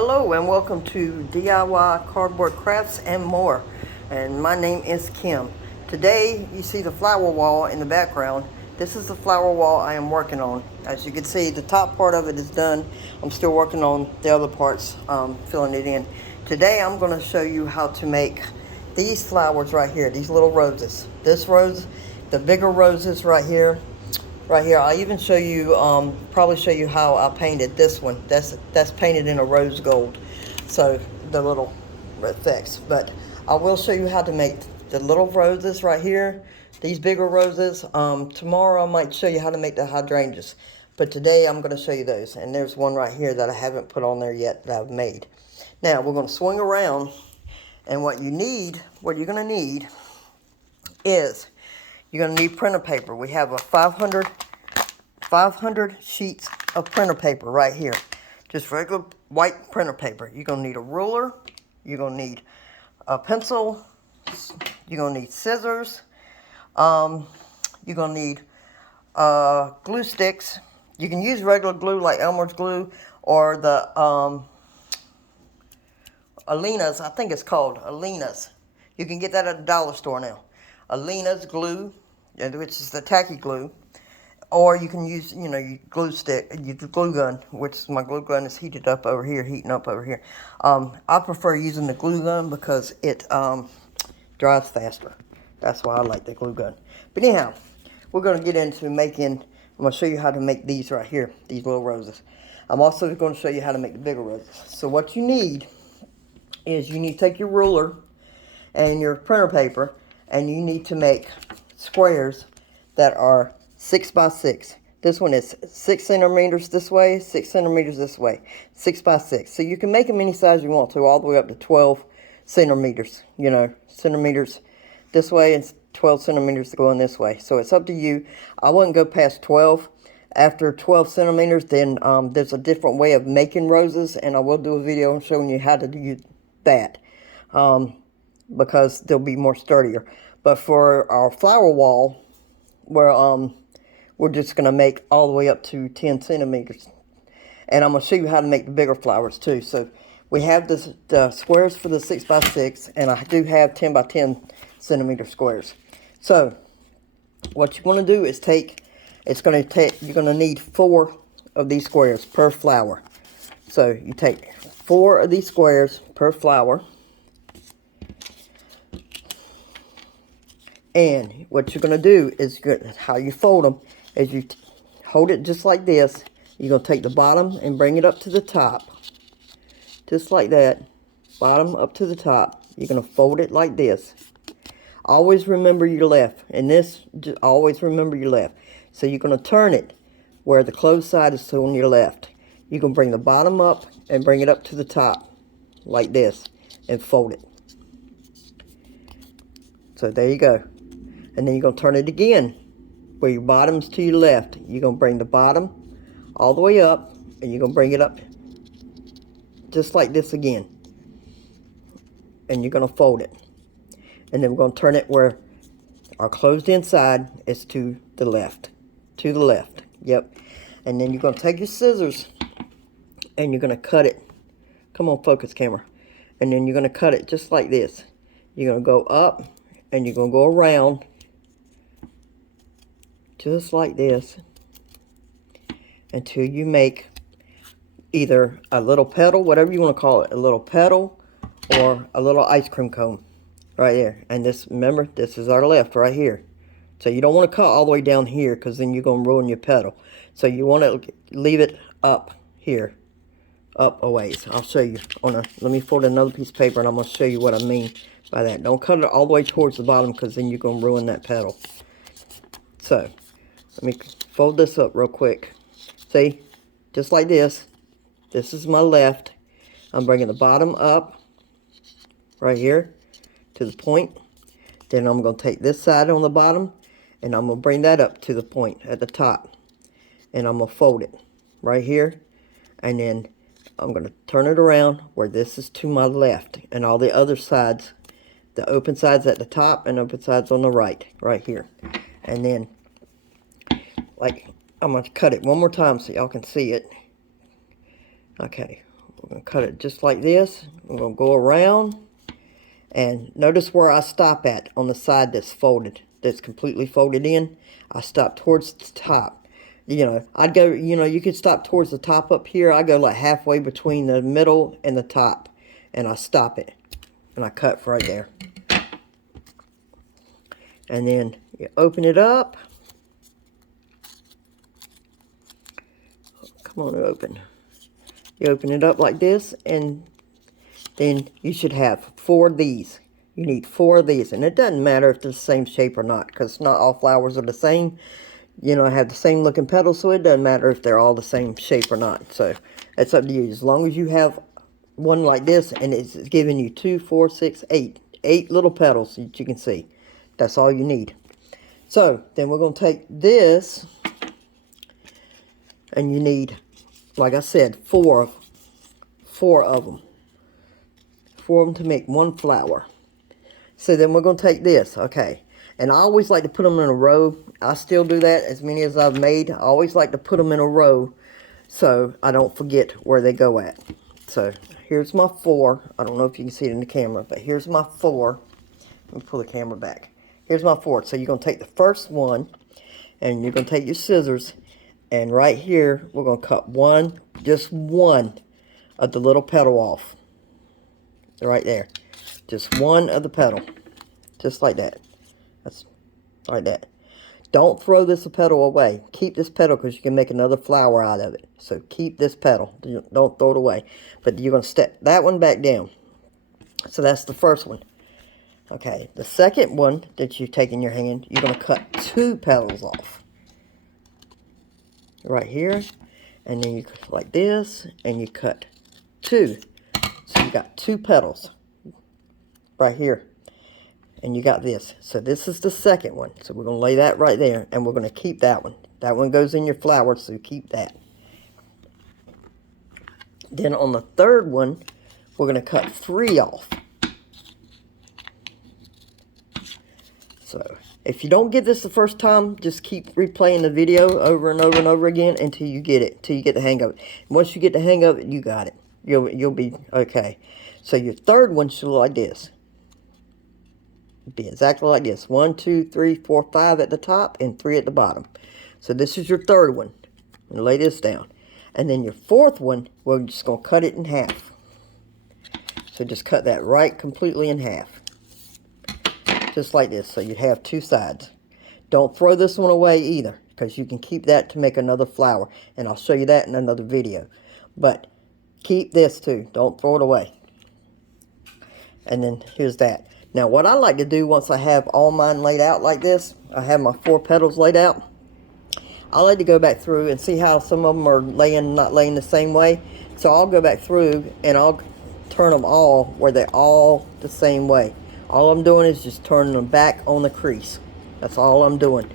Hello and welcome to DIY Cardboard Crafts and More. And my name is Kim. Today you see the flower wall in the background. This is the flower wall I am working on. As you can see, the top part of it is done. I'm still working on the other parts, filling it in. Today I'm going to show you how to make these flowers right here, these little roses. This rose, the bigger roses right here. Right here, I'll even show you, probably show you how I painted this one. That's painted in a rose gold. So the little effects. But I will show you how to make the little roses right here. These bigger roses. Tomorrow I might show you how to make the hydrangeas. But today I'm going to show you those. And there's one right here that I haven't put on there yet that I've made. Now we're going to swing around. And what you're going to need is you're going to need printer paper. We have a 500 sheets of printer paper right here. Just regular white printer paper. You're going to need a ruler. You're going to need a pencil. You're going to need scissors. You're going to need glue sticks. You can use regular glue like Elmer's glue or the Aleena's. I think it's called Aleena's. You can get that at the dollar store now. Aleena's glue, which is the tacky glue, or you can use, your glue stick, your glue gun, which my glue gun is heating up over here. I prefer using the glue gun because it dries faster. That's why I like the glue gun. But anyhow, we're going to get into making, I'm going to show you how to make these right here, these little roses. I'm also going to show you how to make the bigger roses. So what you need is you need to take your ruler and your printer paper, and you need to make squares that are 6 by 6. This one is 6 centimeters this way, 6 centimeters this way, 6 by 6. So you can make them any size you want to, all the way up to 12 centimeters. Centimeters this way and 12 centimeters going this way. So it's up to you. I wouldn't go past 12. After 12 centimeters, then there's a different way of making roses, and I will do a video showing you how to do that. Because they'll be more sturdier. But for our flower wall, we're just going to make all the way up to 10 centimeters. And I'm going to show you how to make the bigger flowers too. So we have the squares for the 6 by 6, and I do have 10 by 10 centimeter squares. So what you want to do is you're going to need 4 of these squares per flower. So you take 4 of these squares per flower. And what you're going to do is, how you fold them is you hold it just like this. You're going to take the bottom and bring it up to the top. Just like that. Bottom up to the top. You're going to fold it like this. Always remember your left. And this, always remember your left. So you're going to turn it where the closed side is on your left. You're going to bring the bottom up and bring it up to the top. Like this. And fold it. So there you go. And then you're going to turn it again, where your bottom's to your left. You're going to bring the bottom all the way up, and you're going to bring it up just like this again. And you're going to fold it. And then we're going to turn it where our closed inside is to the left. To the left. Yep. And then you're going to take your scissors, and you're going to cut it. Come on, focus camera. And then you're going to cut it just like this. You're going to go up, and you're going to go around just like this until you make either a little petal, whatever you want to call it, a little petal or a little ice cream cone right there. And this, remember, this is our left right here. So you don't want to cut all the way down here because then you're going to ruin your petal. So you want to leave it up here, up a ways. I'll show you let me fold another piece of paper and I'm going to show you what I mean by that. Don't cut it all the way towards the bottom because then you're going to ruin that petal. So let me fold this up real quick. See, just like this. This is my left. I'm bringing the bottom up right here to the point. Then I'm going to take this side on the bottom and I'm going to bring that up to the point at the top. And I'm going to fold it right here. And then I'm going to turn it around where this is to my left. And all the other sides, the open sides at the top and open sides on the right here. And then I'm going to cut it one more time so y'all can see it. Okay, We're going to cut it just like this. We're going to go around. And notice where I stop at on the side that's folded, that's completely folded in. I stop towards the top. You know, I'd go, you know, you could stop towards the top up here. I go like halfway between the middle and the top. And I stop it. And I cut right there. And then you open it up. Come on, open. You open it up like this, and then you should have 4 of these. You need 4 of these, and it doesn't matter if they're the same shape or not, because not all flowers are the same. You know, have the same looking petals, so it doesn't matter if they're all the same shape or not. So it's up to you. As long as you have one like this, and it's giving you 2, 4, 6, 8. 8 little petals that you can see. That's all you need. So then we're going to take this, and you need, like I said, 4 of them. 4 of them to make one flower. So then we're going to take this, okay. And I always like to put them in a row. I still do that, as many as I've made. I always like to put them in a row so I don't forget where they go at. So here's my 4. I don't know if you can see it in the camera, but here's my 4. Let me pull the camera back. Here's my 4. So you're going to take the first one, and you're going to take your scissors, and right here, we're going to cut one, just one of the little petal off. Right there. Just one of the petal. Just like that. That's like that. Don't throw this petal away. Keep this petal because you can make another flower out of it. So keep this petal. Don't throw it away. But you're going to step that one back down. So that's the first one. Okay. The second one that you take in your hand, you're going to cut 2 petals off. Right here. And then you cut like this. And you cut 2. So you got 2 petals. Right here. And you got this. So this is the second one. So we're going to lay that right there. And we're going to keep that one. That one goes in your flower, so keep that. Then on the third one, we're going to cut 3 off. So if you don't get this the first time, just keep replaying the video over and over and over again until you get it. Until you get the hang of it. Once you get the hang of it, you got it. You'll be okay. So your third one should look like this. Be exactly like this. 1, 2, 3, 4, 5 at the top and 3 at the bottom. So this is your third one. And lay this down. And then your fourth one, we're just going to cut it in half. So just cut that right completely in half. Just like this. So you have 2 sides. Don't throw this one away either, because you can keep that to make another flower. And I'll show you that in another video. But keep this too. Don't throw it away. And then here's that. Now what I like to do once I have all mine laid out like this, I have my 4 petals laid out, I like to go back through and see how some of them are not laying the same way. So I'll go back through and I'll turn them all where they're all the same way. All I'm doing is just turning them back on the crease. That's all I'm doing.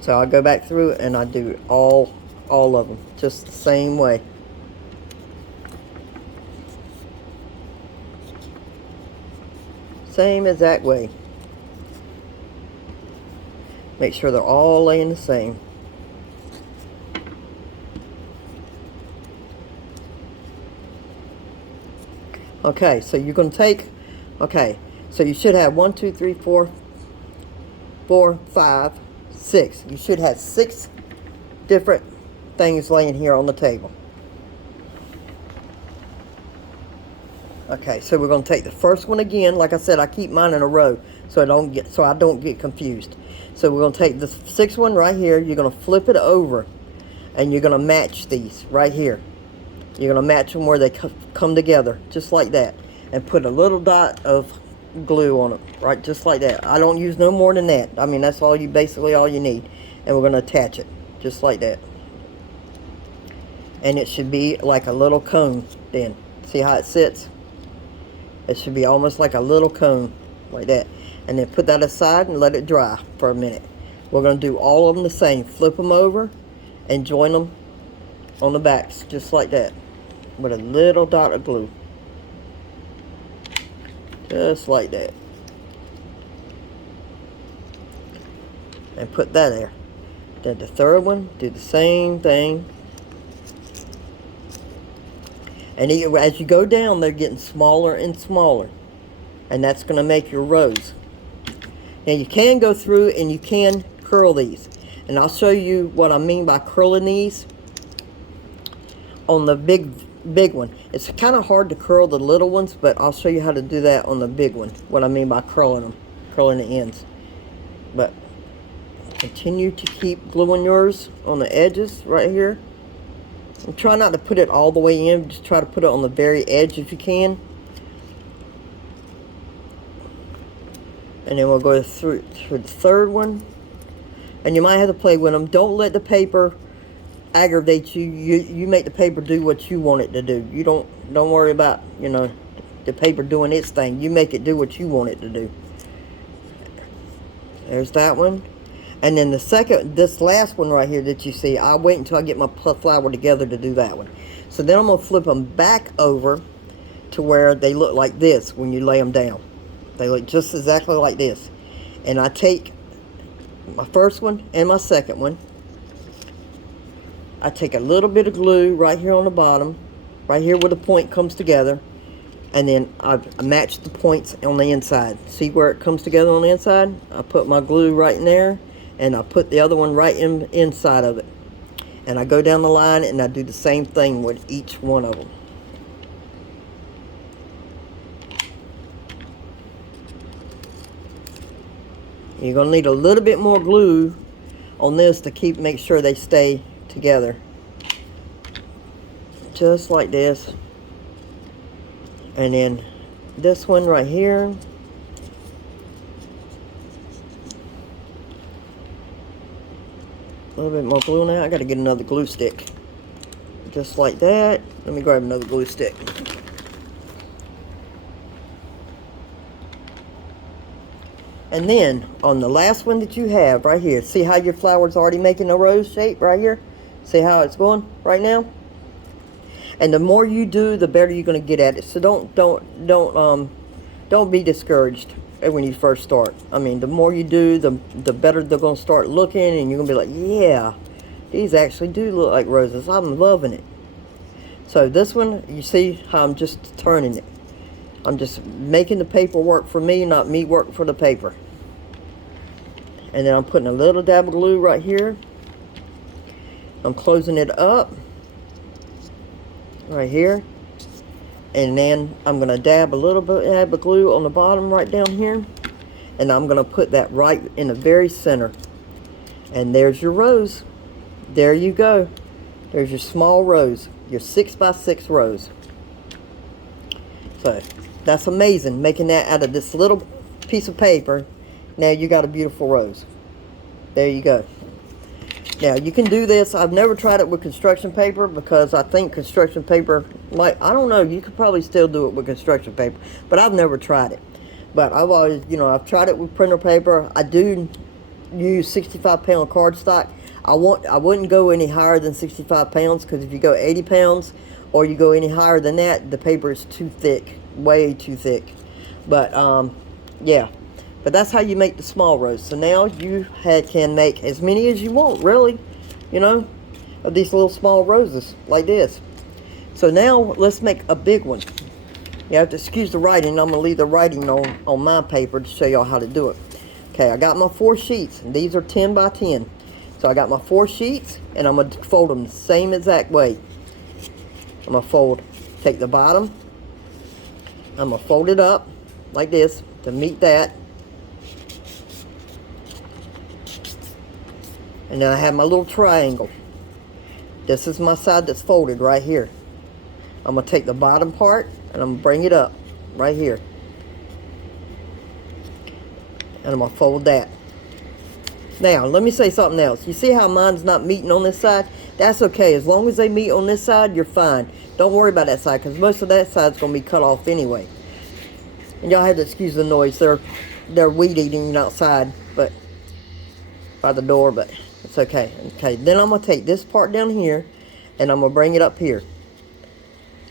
So I go back through and I do all of them just the same way. Same exact way. Make sure they're all laying the same. Okay, so you're going to take, okay, so you should have 1, 2, 3, 4, 5, 6. You should have 6 different things laying here on the table. Okay, so we're going to take the first one again. Like I said, I keep mine in a row so I don't get confused. So we're going to take the 6th one right here. You're going to flip it over, and you're going to match these right here. You're going to match them where they come together, just like that, and put a little dot of glue on it, right, just like that. I don't use no more than that. I mean, that's basically all you need, and we're going to attach it just like that. And it should be like a little cone. Then see how it sits? It should be almost like a little cone, like that. And then put that aside and let it dry for a minute. We're going to do all of them the same. Flip them over and join them on the backs, just like that, with a little dot of glue. Just like that. And put that there. Then the third one, do the same thing. And as you go down, they're getting smaller and smaller. And that's going to make your rose. Now you can go through and you can curl these. And I'll show you what I mean by curling these on the big one. It's kind of hard to curl the little ones, but I'll show you how to do that on the big one. What I mean by curling them, curling the ends. But continue to keep gluing yours on the edges right here. And try not to put it all the way in, just try to put it on the very edge if you can. And then we'll go through to the third one. And you might have to play with them. Don't let the paper aggravate you. You make the paper do what you want it to do. You don't worry about, you know, the paper doing its thing. You make it do what you want it to do. There's that one. And then this last one right here that you see, I'll wait until I get my flower together to do that one. So then I'm going to flip them back over to where they look like this when you lay them down. They look just exactly like this. And I take my first one and my second one. I take a little bit of glue right here on the bottom, right here where the point comes together. And then I match the points on the inside. See where it comes together on the inside? I put my glue right in there. And I put the other one right inside of it. And I go down the line and I do the same thing with each one of them. You're going to need a little bit more glue on this to make sure they stay together. Just like this. And then this one right here. A little bit more glue now. I got to get another glue stick. Just like that. Let me grab another glue stick. And then on the last one that you have right here, see how your flower's already making a rose shape right here? See how it's going right now? And the more you do, the better you're going to get at it. So don't be discouraged when you first start. I mean, the more you do, the better they're going to start looking, and you're going to be like, yeah, these actually do look like roses. I'm loving it. So this one, you see how I'm just turning it. I'm just making the paper work for me, not me work for the paper. And then I'm putting a little dab of glue right here. I'm closing it up right here. And then I'm going to dab a little bit of glue on the bottom right down here. And I'm going to put that right in the very center. And there's your rose. There you go. There's your small rose. Your 6x6 rose. So that's amazing, making that out of this little piece of paper. Now you got a beautiful rose. There you go. Now you can do this. I've never tried it with construction paper because I think construction paper might, I don't know, you could probably still do it with construction paper, but I've never tried it. But I've always, you know, I've tried it with printer paper. I do use 65-pound cardstock. I wouldn't go any higher than 65 pounds, because if you go 80 pounds or you go any higher than that, the paper is too thick, way too thick. But yeah, but that's how you make the small rose. So now you can make as many as you want, really, you know, of these little small roses like this. So now let's make a big one. You have to excuse the writing. I'm going to leave the writing on my paper to show y'all how to do it. Okay, I got my 4 sheets, and these are 10 by 10. So I got my 4 sheets, and I'm going to fold them the same exact way. I'm going to take the bottom, I'm going to fold it up like this to meet that. And then I have my little triangle. This is my side that's folded right here. I'm going to take the bottom part, and I'm going to bring it up right here. And I'm going to fold that. Now, let me say something else. You see how mine's not meeting on this side? That's okay. As long as they meet on this side, you're fine. Don't worry about that side, because most of that side's going to be cut off anyway. And y'all have to excuse the noise. They're weed eating outside, but by the door, but it's okay. Okay, then I'm going to take this part down here, and I'm going to bring it up here.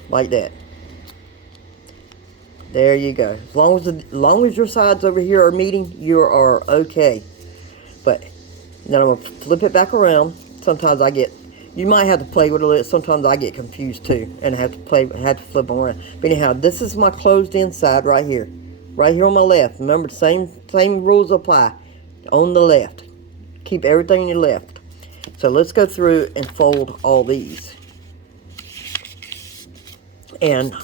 Like that. There you go. As long as your sides over here are meeting, you are okay. But then I'm going to flip it back around. Sometimes I get You might have to play with it a little. Sometimes I get confused too, and have to flip them around. But anyhow, this is my closed inside right here on my left. Remember, the same rules apply on the left. Keep everything on your left. So let's go through and fold all these, and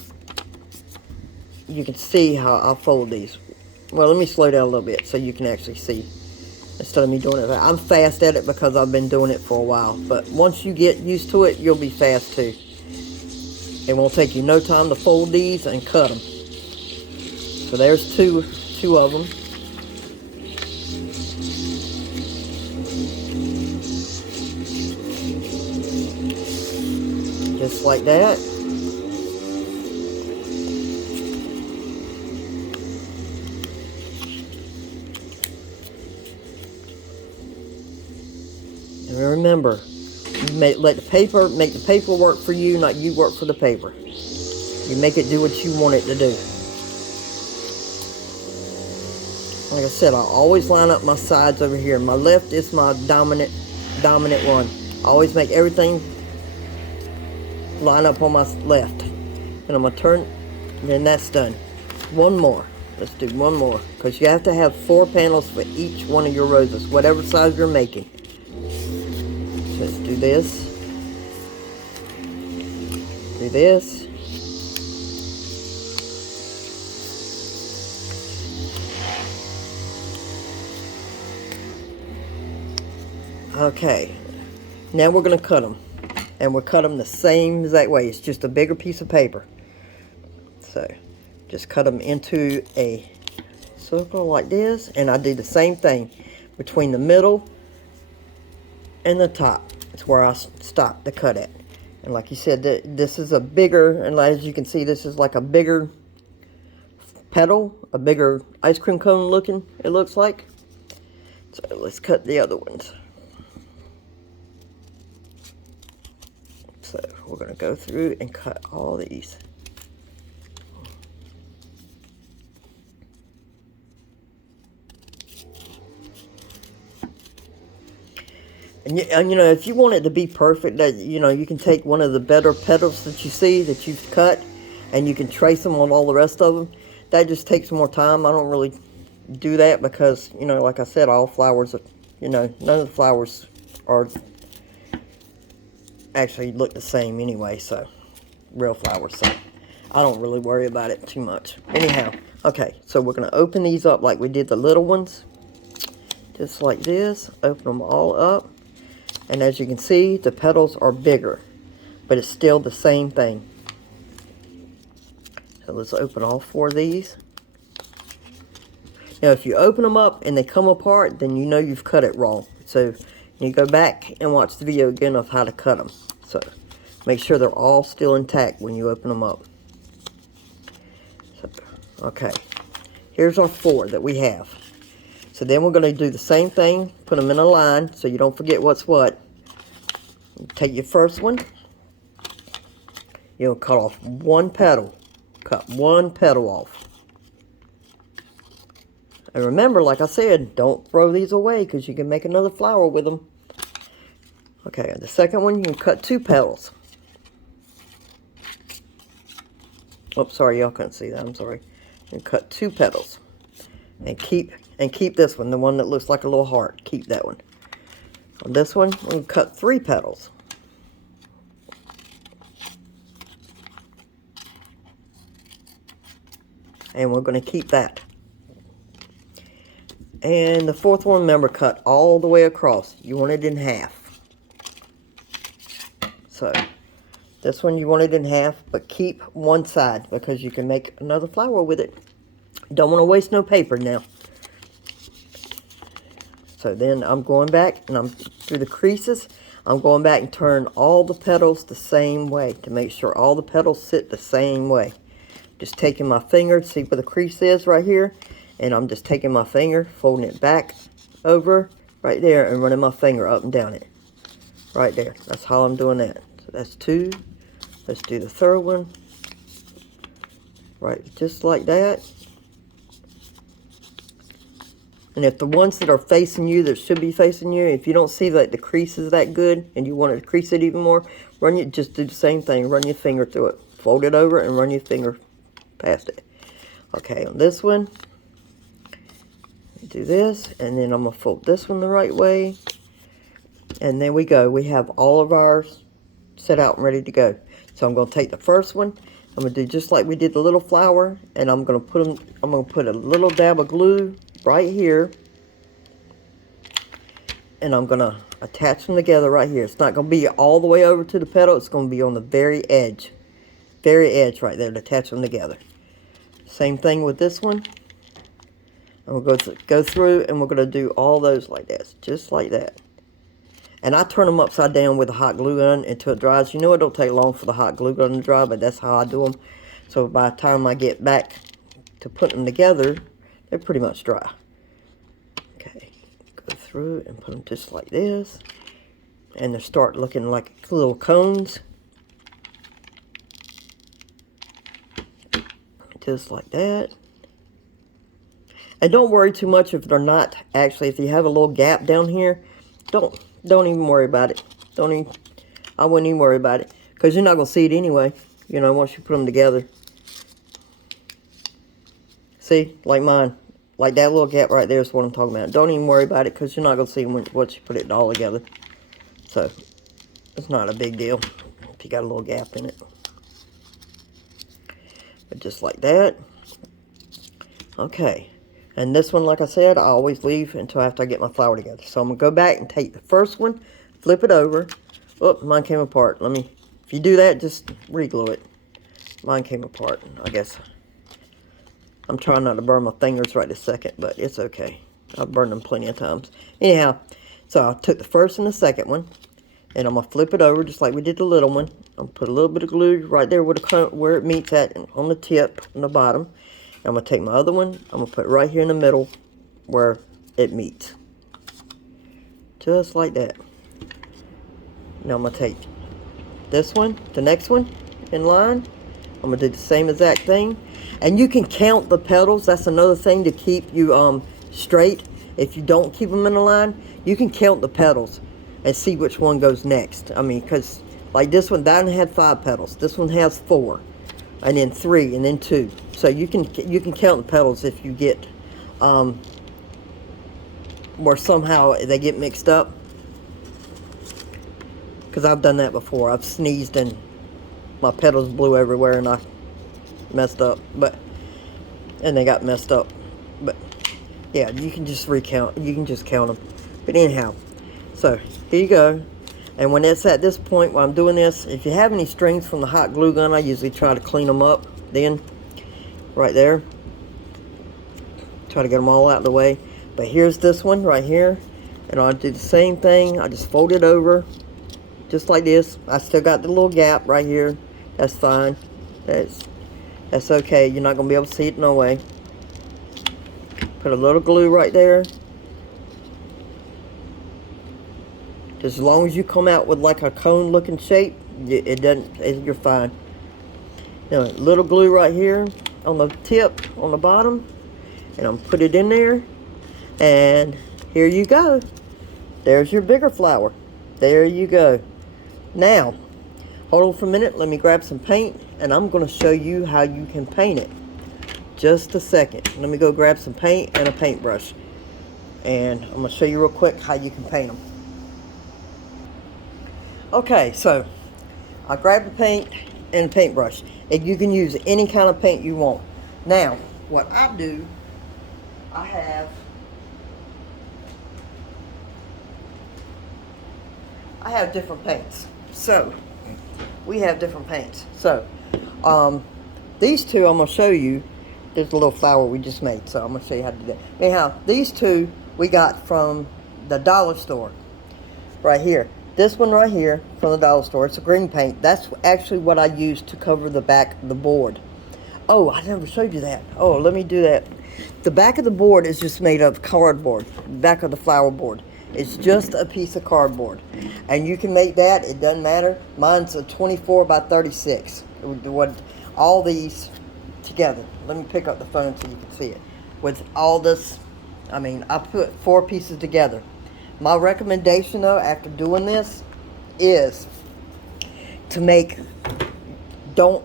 you can see how I fold these. Well, let me slow down a little bit so you can actually see. Instead of me doing it, I'm fast at it because I've been doing it for a while. But once you get used to it, you'll be fast too. It won't take you no time to fold these and cut them. So there's two of them. Just like that. And remember, let the paper make the paper work for you, not you work for the paper. You make it do what you want it to do. Like I said, I always line up my sides over here. My left is my dominant one. I always make everything line up on my left. And I'm going to turn, and then that's done. One more. Let's do one more. Because you have to have 4 panels for each one of your roses, whatever size you're making. So let's do this. Do this. Okay. Now we're going to cut them. And we'll cut them the same exact way. It's just a bigger piece of paper. So, just cut them into a circle like this. And I do the same thing between the middle and the top. It's where I stop the cut at. And like you said, this is a bigger, and as you can see, this is like a bigger petal, a bigger ice cream cone looking, it looks like. So let's cut the other ones. So we're going to go through and cut all these. And you know, if you want it to be perfect, that you know, you can take one of the better petals that you see that you've cut, and you can trace them on all the rest of them. That just takes more time. I don't really do that because, you know, like I said, all flowers are, you know, none of the flowers are actually look the same anyway, so real flowers, so I don't really worry about it too much. Anyhow, okay, so we're going to open these up like we did the little ones, just like this. Open them all up, and as you can see, the petals are bigger, but it's still the same thing. So let's open all 4 of these. Now if you open them up and they come apart, then you know you've cut it wrong. So you go back and watch the video again of how to cut them. So make sure they're all still intact when you open them up. So, okay, here's our 4 that we have. So then we're going to do the same thing, put them in a line so you don't forget what's what. Take your first one, you'll cut off 1 petal. Cut 1 petal off. And remember, like I said, don't throw these away because you can make another flower with them. Okay, the second one, you can cut 2 petals. Oh, sorry, y'all couldn't see that. I'm sorry. You cut 2 petals. And keep this one, the one that looks like a little heart. Keep that one. On this one, we'll cut 3 petals. And we're going to keep that. And the 4th one, remember, cut all the way across. You want it in half. So, this one you want it in half, but keep one side because you can make another flower with it. Don't want to waste no paper now. So then I'm going back and I'm through the creases. I'm going back and turn all the petals the same way to make sure all the petals sit the same way. Just taking my finger to see where the crease is right here. And I'm just taking my finger, folding it back over right there and running my finger up and down it. Right there. That's how I'm doing that. So that's 2. Let's do the 3rd one. Right, just like that. And if the ones that are facing you, that should be facing you, if you don't see that the crease is that good and you want to crease it even more, just do the same thing. Run your finger through it. Fold it over and run your finger past it. Okay, on this one, do this, and then I'm going to fold this one the right way. And there we go. We have all of ours set out and ready to go. So I'm going to take the first one. I'm going to do just like we did the little flower, and I'm going to put a little dab of glue right here, and I'm going to attach them together right here. It's not going to be all the way over to the petal. It's going to be on the very edge right there to attach them together. Same thing with this one. And we'll go through, and we're going to do all those like this, just like that. And I turn them upside down with a hot glue gun until it dries. You know, it don't take long for the hot glue gun to dry, but that's how I do them. So by the time I get back to putting them together, they're pretty much dry. Okay, go through and put them just like this. And they start looking like little cones. Just like that. And don't worry too much if they're not, actually, if you have a little gap down here, don't even worry about it. I wouldn't even worry about it. Because you're not going to see it anyway, you know, once you put them together. See, like mine. Like that little gap right there is what I'm talking about. Don't even worry about it because you're not going to see them once you put it all together. So, it's not a big deal if you got a little gap in it. But just like that. Okay. And this one, like I said, I always leave until after I get my flower together. So I'm going to go back and take the first one, flip it over. Oh, mine came apart. If you do that, just re-glue it. Mine came apart, I guess. I'm trying not to burn my fingers right this second, but it's okay. I've burned them plenty of times. Anyhow, so I took the first and the second one, and I'm going to flip it over just like we did the little one. I'm going to put a little bit of glue right there where it meets at on the tip, on the bottom. I'm going to take my other one, I'm going to put it right here in the middle where it meets. Just like that. Now I'm going to take this one, the next one in line. I'm going to do the same exact thing. And you can count the petals. That's another thing to keep you straight. If you don't keep them in a line, you can count the petals and see which one goes next. I mean, because like this one, that one had 5 petals. This one has 4. And then 3, and then 2. So you can count the petals if you get where somehow they get mixed up. Because I've done that before. I've sneezed and my petals blew everywhere and I messed up. And they got messed up. But yeah, you can just recount. You can just count them. But anyhow, so here you go. And when it's at this point while I'm doing this, if you have any strings from the hot glue gun, I usually try to clean them up then, right there. Try to get them all out of the way. But here's this one right here. And I'll do the same thing. I just fold it over, just like this. I still got the little gap right here. That's fine. That's okay. You're not going to be able to see it no way. Put a little glue right there. As long as you come out with like a cone looking shape, you're fine. Now, a little glue right here on the tip, on the bottom, and I'm put it in there, and here you go. There's your bigger flower. There you go. Now, hold on for a minute. Let me grab some paint, and I'm going to show you how you can paint it. Just a second. Let me go grab some paint and a paintbrush, and I'm going to show you real quick how you can paint them. Okay, so I grabbed the paint and a paintbrush. And you can use any kind of paint you want. Now, what I do, I have different paints. So, we have different paints. So, these two I'm going to show you. There's a little flower we just made, so I'm going to show you how to do that. Anyhow, these two we got from the dollar store. Right here. This one right here from the dollar store, it's a green paint. That's actually what I use to cover the back of the board. Oh, I never showed you that. Oh, let me do that. The back of the board is just made of cardboard. The back of the flower board. It's just a piece of cardboard. And you can make that, it doesn't matter. Mine's a 24 by 36. All these together. Let me pick up the phone so you can see it. With all this I mean, I put 4 pieces together. My recommendation though, after doing this, is to make, don't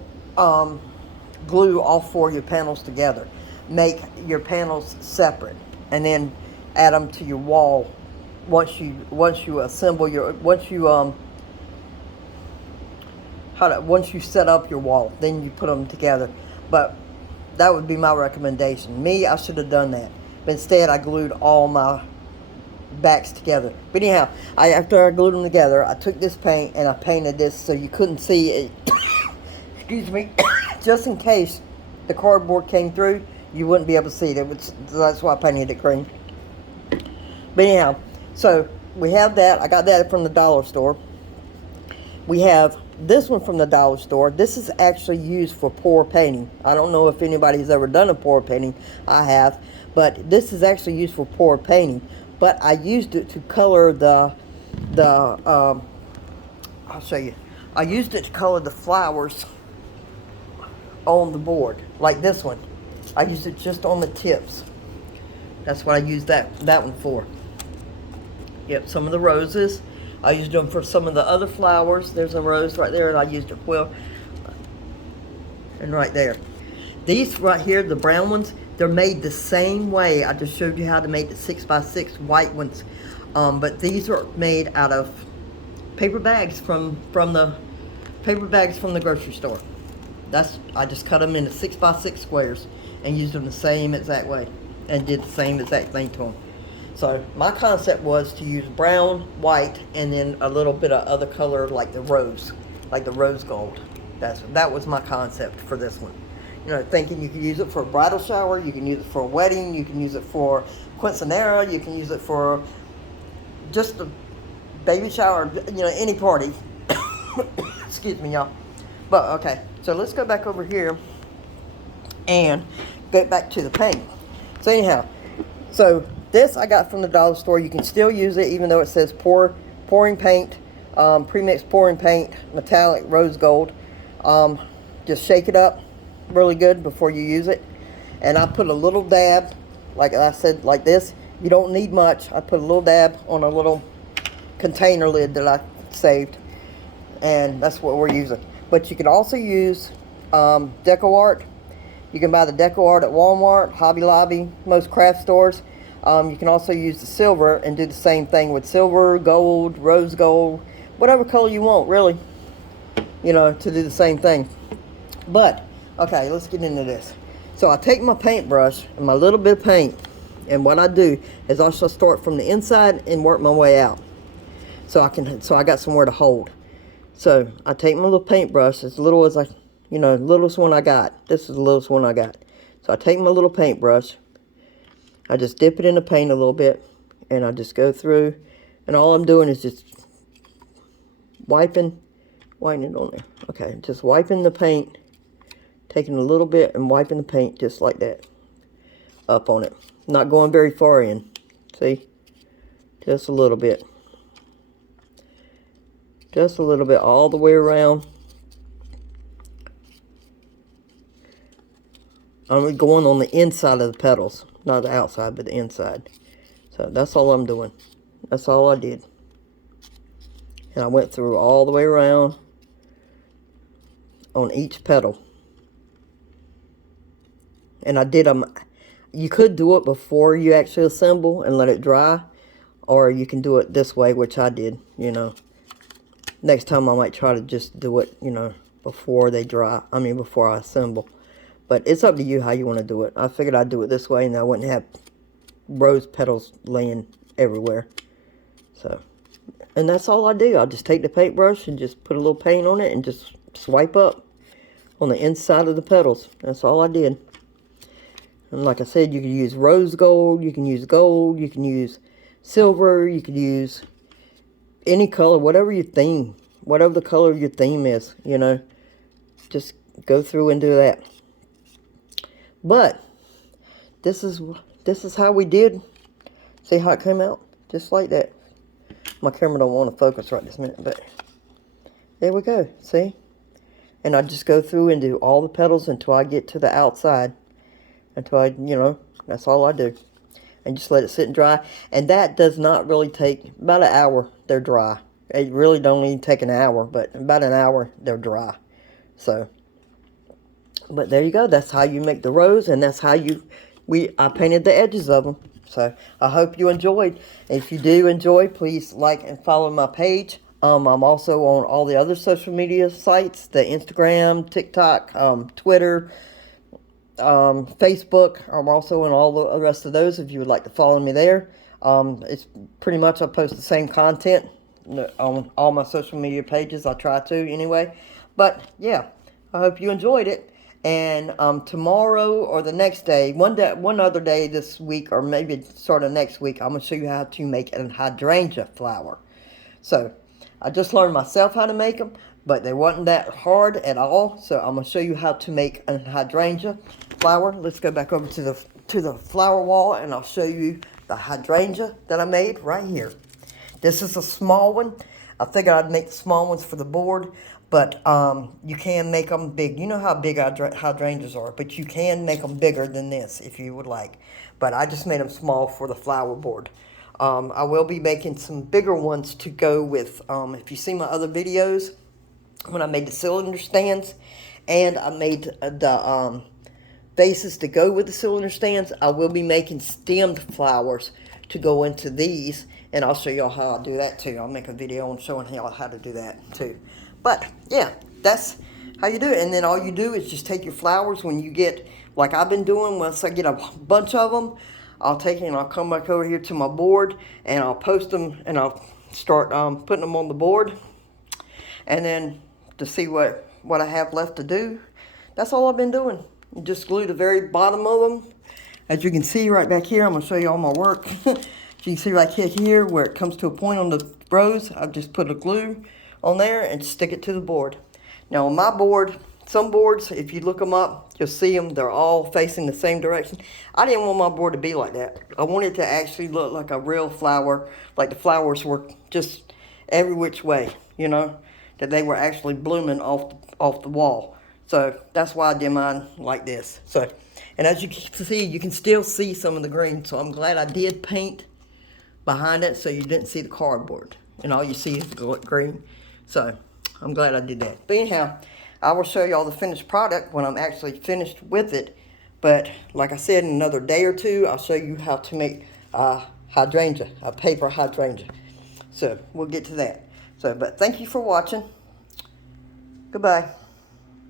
glue all 4 of your panels together. Make your panels separate, and then add them to your wall. Once you assemble your, once you set up your wall, then you put them together. But that would be my recommendation. Me, I should have done that, but instead I glued all my backs together. But anyhow, after I glued them together, I took this paint and I painted this so you couldn't see it. Excuse me. Just in case the cardboard came through, you wouldn't be able to see it. That's why I painted it green. But anyhow, so we have that. I got that from the dollar store. We have this one from the dollar store. This is actually used for pour painting. I don't know if anybody's ever done a pour painting. I have. But this is actually used for pour painting. But I used it to color I'll show you. I used it to color the flowers on the board, like this one. I used it just on the tips. That's what I used that one for. Yep, some of the roses. I used them for some of the other flowers. There's a rose right there, and I used it well. And right there. These right here, the brown ones, they're made the same way. I just showed you how to make the 6x6 white ones. But these are made out of paper bags from the grocery store. I just cut them into 6x6 squares and used them the same exact way and did the same exact thing to them. So my concept was to use brown, white, and then a little bit of other color like the rose gold. That was my concept for this one. You know, thinking you could use it for a bridal shower, you can use it for a wedding, you can use it for quinceanera, you can use it for just a baby shower, you know, any party. Excuse me, y'all. But okay, so let's go back over here and get back to the paint. So anyhow, so this I got from the dollar store. You can still use it even though it says pouring paint, premixed pouring paint, metallic rose gold. Just shake it up really good before you use it. And I put a little dab, like I said, like this. You don't need much. I put a little dab on a little container lid that I saved, and that's what we're using. But you can also use DecoArt. You can buy the DecoArt at Walmart, Hobby Lobby, most craft stores. You can also use the silver and do the same thing with silver, gold, rose gold, whatever color you want, really, you know, to do the same thing. But, okay, let's get into this. So I take my paintbrush and my little bit of paint, and what I do is I shall start from the inside and work my way out. So I got somewhere to hold. So I take my little paintbrush, as little as littlest one I got. This is the littlest one I got. So I take my little paintbrush, I just dip it in the paint a little bit, and I just go through, and all I'm doing is just wiping it on there. Okay, just wiping the paint, taking a little bit and wiping the paint just like that up on it. Not going very far in. See? Just a little bit. Just a little bit all the way around. I'm going on the inside of the petals. Not the outside, but the inside. So that's all I'm doing. That's all I did. And I went through all the way around on each petal. And I did them. You could do it before you actually assemble and let it dry. Or you can do it this way, which I did, you know. Next time I might try to just do it, you know, before they dry. I mean, before I assemble. But it's up to you how you want to do it. I figured I'd do it this way and I wouldn't have rose petals laying everywhere. So, and that's all I do. I'll just take the paintbrush and just put a little paint on it and just swipe up on the inside of the petals. That's all I did. And like I said, you can use rose gold, you can use gold, you can use silver, you can use any color, whatever your theme, whatever the color of your theme is, you know. Just go through and do that. But this is how we did. See how it came out? Just like that. My camera don't want to focus right this minute, but there we go. See? And I just go through and do all the petals until I get to the outside. Until I, you know, that's all I do. and just let it sit and dry. And that does not really take, about an hour, they're dry. It really don't even take an hour, but about an hour, they're dry. So, but there you go. That's how you make the rose, and that's how I painted the edges of them. So I hope you enjoyed. If you do enjoy, please like and follow my page. I'm also on all the other social media sites, the Instagram, TikTok, Twitter, Facebook. I'm also on all the rest of those if you would like to follow me there. It's pretty much I post the same content on all my social media pages. I try to anyway. But yeah, I hope you enjoyed it. And tomorrow or the next day, one other day this week, or maybe sort of next week, I'm going to show you how to make a hydrangea flower. So I just learned myself how to make them, but they wasn't that hard at all. So I'm going to show you how to make a hydrangea flower. Let's go back over to the flower wall, and I'll show you the hydrangea that I made right here. This is a small one. I figured I'd make the small ones for the board, but you can make them big. You know how big hydrangeas are, but you can make them bigger than this if you would like. But I just made them small for the flower board. I will be making some bigger ones to go with, if you see my other videos, when I made the cylinder stands, and I made the vases to go with the cylinder stands, I will be making stemmed flowers to go into these, and I'll show y'all how I do that too. I'll make a video on showing y'all how to do that too. But yeah, that's how you do it. And then all you do is just take your flowers when you get, like I've been doing, once I get a bunch of them, I'll take it and I'll come back over here to my board and I'll post them and I'll start putting them on the board. And then to see what I have left to do, that's all I've been doing. You just glue the very bottom of them. As you can see right back here, I'm going to show you all my work. You can see right here where it comes to a point on the rose, I've just put a glue on there and stick it to the board. Now on my board, some boards, if you look them up, you'll see them, they're all facing the same direction. I didn't want my board to be like that. I wanted it to actually look like a real flower, like the flowers were just every which way, you know, that they were actually blooming off the wall. So that's why I did mine like this. So, and as you can see, you can still see some of the green. So I'm glad I did paint behind it so you didn't see the cardboard and all you see is the green. So I'm glad I did that. But anyhow, I will show you all the finished product when I'm actually finished with it. But like I said, in another day or two, I'll show you how to make a hydrangea, a paper hydrangea. So we'll get to that. So, but thank you for watching. Goodbye.